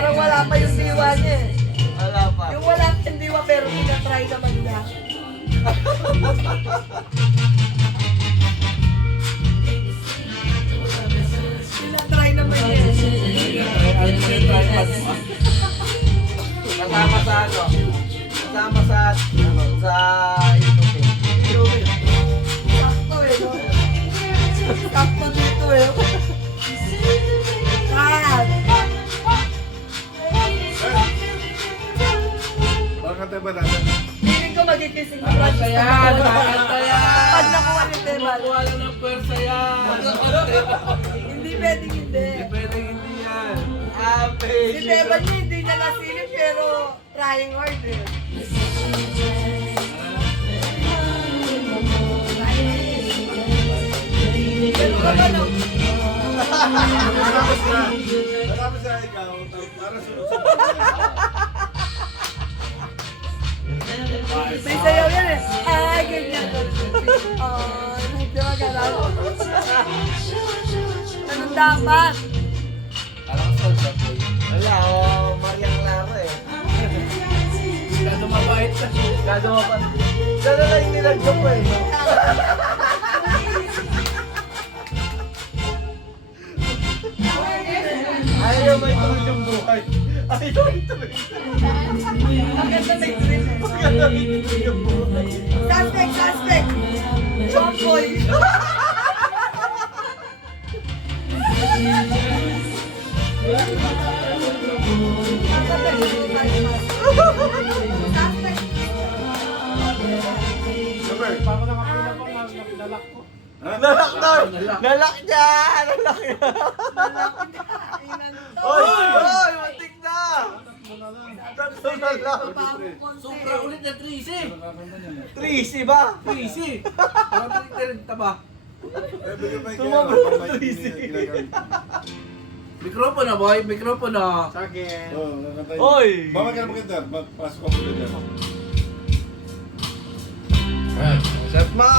Parang wala pa yung diwa niya eh. Wala pa. Yung wala yung diwa pero tinatry naman niya. Tinatry naman niya. Kasama sa ano? Kasama sa YouTube eh. Sakto eh, no? Sakto dito eh. Kat! Bakit ba natin? Feeling ko magkikising na Bakit yan? Bakit yan? Pag nakuha ni Teban. Kukuha lang ng pwersa yan. Hindi pwedeng hindi. Pwede hindi yan. Si Teban niya hindi niya nasilip pero trying hard eh. Pero ka ba no? Marami sa ikaw. Para sunod-sunod. May sayaw yan eh. Ay, ganyan. Di ba gano'n? Anong dapat? Alam ko sa boy. Wala, Mariang Lara eh. Kado mabait ka. Kado mabait. Kado lang yung nilagyan ko eh. Ayaw may tuloy yung buhay. Ayaw may tuloy. Maganda may dream eh. Maganda may tuloy yung buhay. Suspect, suspect! Chomboy! Super. Paano nakapila ko na nalak ko? Nalak na! Nalak niya! Nalak niya! Oy! Oy! Matik na! Tatlo na lang. Sobra ulit na 3C ba? 3C! Parang tinitenta ba? Eh, bigyan pa yung Tumabot kaya, ng pang- 3C. Mikropono boy, mikropono. Sa akin. Oo, nakatay. Oy! Bawal ka na maganda. Pasok ako maganda. Chef mo!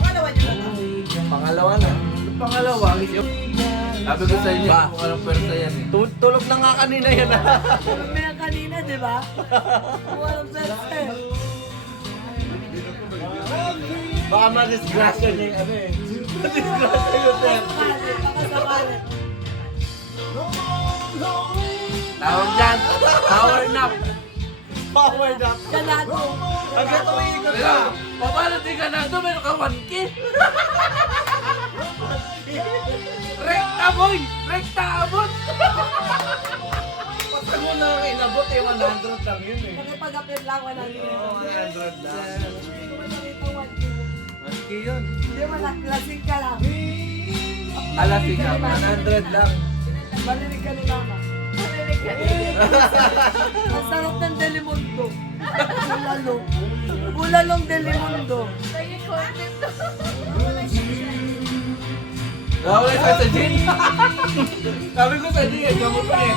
Pangalawa niyo ba ito? Pangalawa na. Yung pangalawa, sabi ko sa inyo, kung anong pwersa yan eh. Tulog na nga kanina yan ah. May kanina, di ba? Walang sense eh. Baka ma-disgrasya niya yung ano eh. Ma-disgrasya yung tempo. Nakasakali. Tawag dyan, power nap. Power nap. Ganado. Hanggang tumiikot Pero, ka. paano di ka na ito, meron ka 1K. Rekta boy! Rekta abot! Pag mo na inabot eh, 100 lang yun eh. Pagkipag-appear lang, wala niyo. Oo, 100 lang. Hindi ko nakita 1K. 1K yun. Hindi mo naklasing ka lang. Alasing ka, 100 lang. Balinig ka ni Mama. Balinig ka ni Ang sarap ng Delimundo. Bulalo. Bulalong Delimundo. Nawala ka sa gin. Sabi ko sa gin, gamot na eh.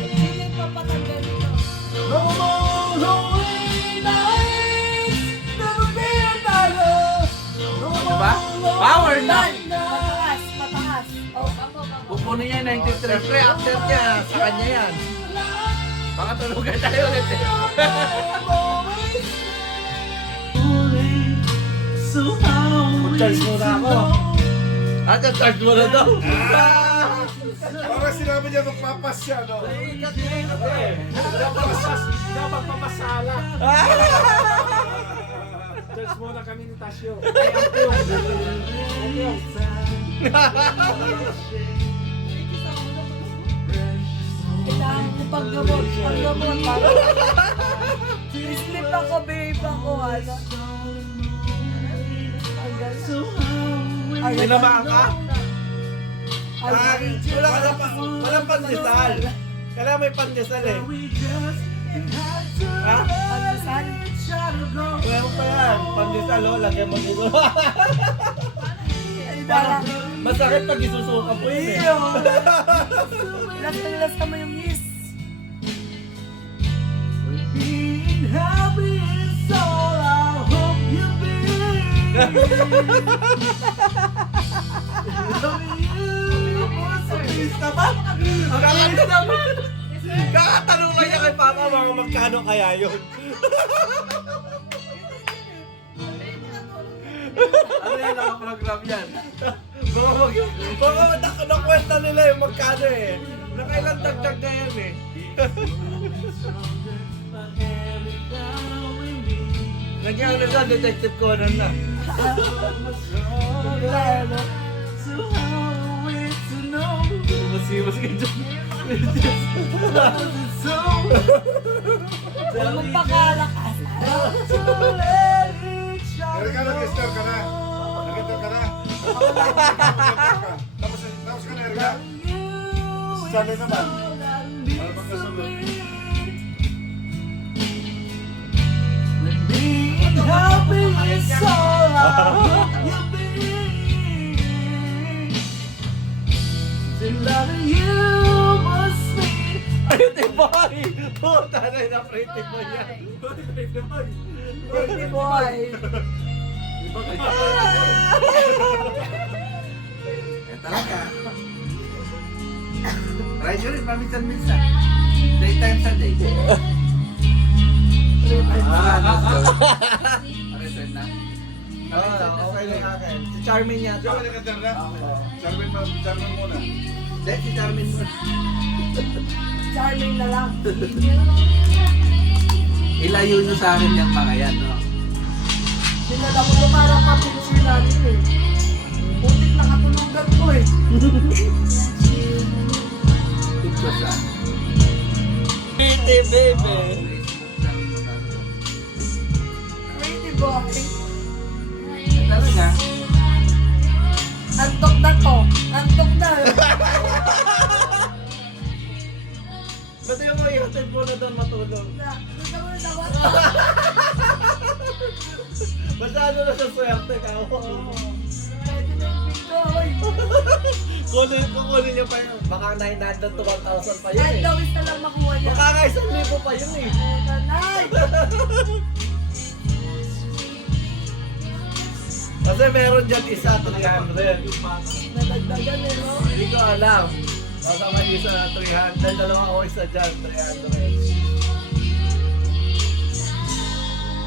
Hindi yung papatanggal nito. Diba? Power nap! Mataas, mataas. Oh, Pupunin niya 93. Siyempre, after niya, sa kanya yan. Baka tulugan tayo ulit eh. Charge mo na ako. At ang charge mo na daw. Parang sinabi niya magpapas siya, no? Dapat papasala. Just muna kami ni Tasyo. kailangan ko paggamot. Paggamot. Sleep ako, babe ako. Ano? May namaan ka? Ay, Walang pandesal. Kailangan may pandesal eh. Ha? Pandesal? Meron pa yan. Pandesal oh, lagyan mo dito. Ay, dala. Masakit pag isusuka po yun eh. Iyo. Lasta mo yung miss. Bilis naman! Ang bilis naman! Kakatanong lang niya kay Papa, mga magkano kaya yun? Ano yan, nakaprogram yan? Baka nakwenta nila yung magkano eh. Nakailang dagdag na yan eh. Nagyang na siya, Detective Conan na. Masiwas ka dyan. Magpakalakas. Erika, nag-star ka na. Nag-star ka na. Tapos ka na, Erika. Sabi naman. Ano bang kasunod? Being happy is all I hope you'll be. The love you must be. Pretty boy! Puta na yung pretty boy yan. Pretty boy. Eh talaga. Try nyo rin paminsan-minsan. Daytime sa day. Reset na? Okay lang akin. Si Charmin yata. Diyan ka nag-star na? Charmin muna. Hindi, si Charmin mo. Charming na lang. Ilayo nyo sa akin yung mga yan, no? Dinala ko to parang pa-picture natin eh. Putik nakatulugan ko eh. Picture saan? Pretty baby. Pretty boy. Talaga? Antok na to. Antok na. Ba't yung mga ihatid mo na doon matulog? Gusto mo na dapat? Basta ano na sa swerte ka? Pwede na yung pinto. Oy. Kukunin niyo pa yun. Baka 900 to 1,000 pa yun Kahit eh. gawis na lang makuha niya. Baka nga 1,000 pa yun eh. Tanay. Kasi meron dyan isa 300. Nadagdagan eh, no? Hindi ko alam. Baka may isa na 300. Dalawa ako isa dyan, 300.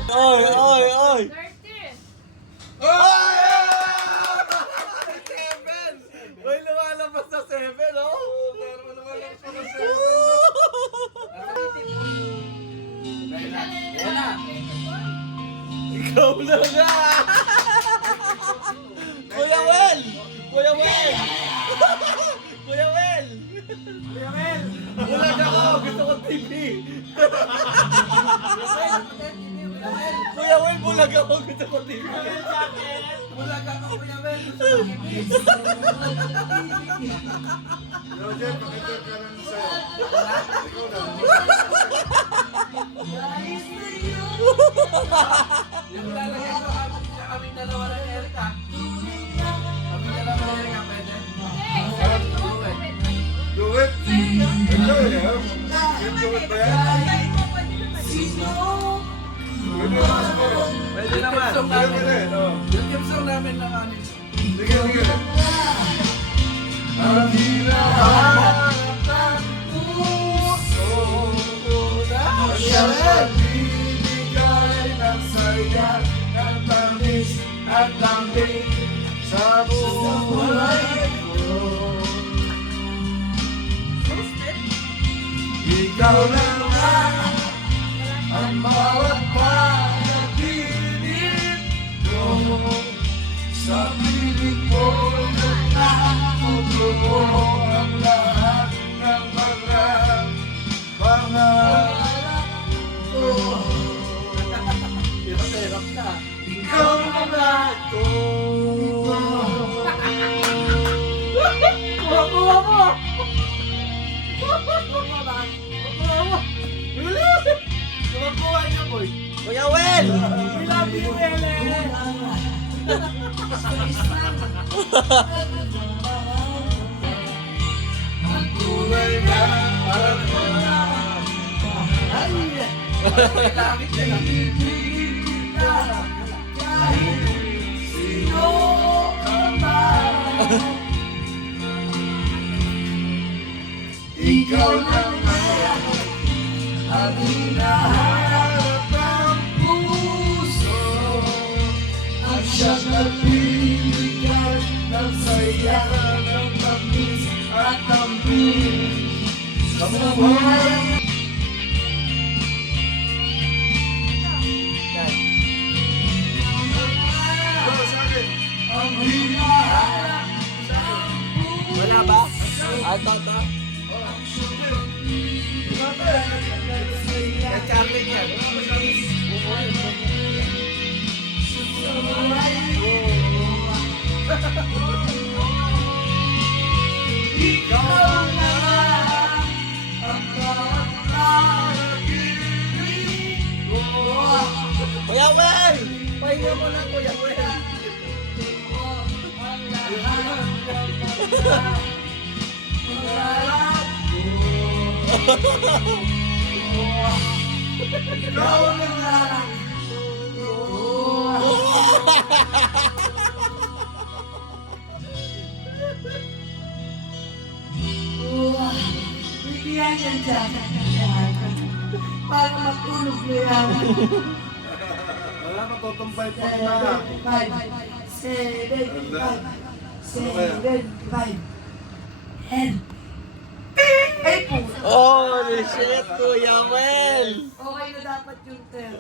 Oy, oy, oy! 30. Oy! 7! Uy, lumalabas na 7, oh! Meron naman lang sa Yan na. Ikaw na nga! Kuya Wel! Kuya Wel! Kuya Wel! Kuya Mel! Bulag ako! Gusto ko TV! Kuya Wel, bulag ako! Gusto ko TV! Bulag ako, Kuya Mel. Roger, pakita ka lang sa'yo. Ikaw na. Yung lalagay ko kaming dalawa ng Erika. Kaming dalawa ng Erika, pwede? Do it. Ito eh. Do it ba yan? Pwede naman! Pwede na eh. Oh. Yung game song namin lang ano. Sige, sige. Ang hinahanap ng puso na siyang magbibigay ng saya, ng tamis at lambing sa buhay ko. Ikaw lang ang bawat panaginip ko. Sa piling ko nakukulo ang lahat ng mga pangarap ko. Hirap ka! Ikaw ang ako. Kuha mo! Kumakuha niya, boy! Kuya Wel! We love you, Ele. Ang kulay na parang Langit yan ah. Sino ka ba? Ikaw na nga ang hinahanap ng puso, at siyang nagbibigay ng saya, ng tamis at tamis sa buhay. Ang hinahanap ng puso. Wala ba? Ah, ito. May Charlie yan. Ikaw na ang pagkakagiling ko. Kuya Wel! Pahinga mo lang, Kuya Wel. Ang lahat ng pangarap ko. Ikaw na lang. Bigyan yan dyan. Para matulog na yan. Wala, matutumpay pa na. 7, 5, 10. Ay po. Holy shit, Kuya Wel! Okay na dapat yung 10.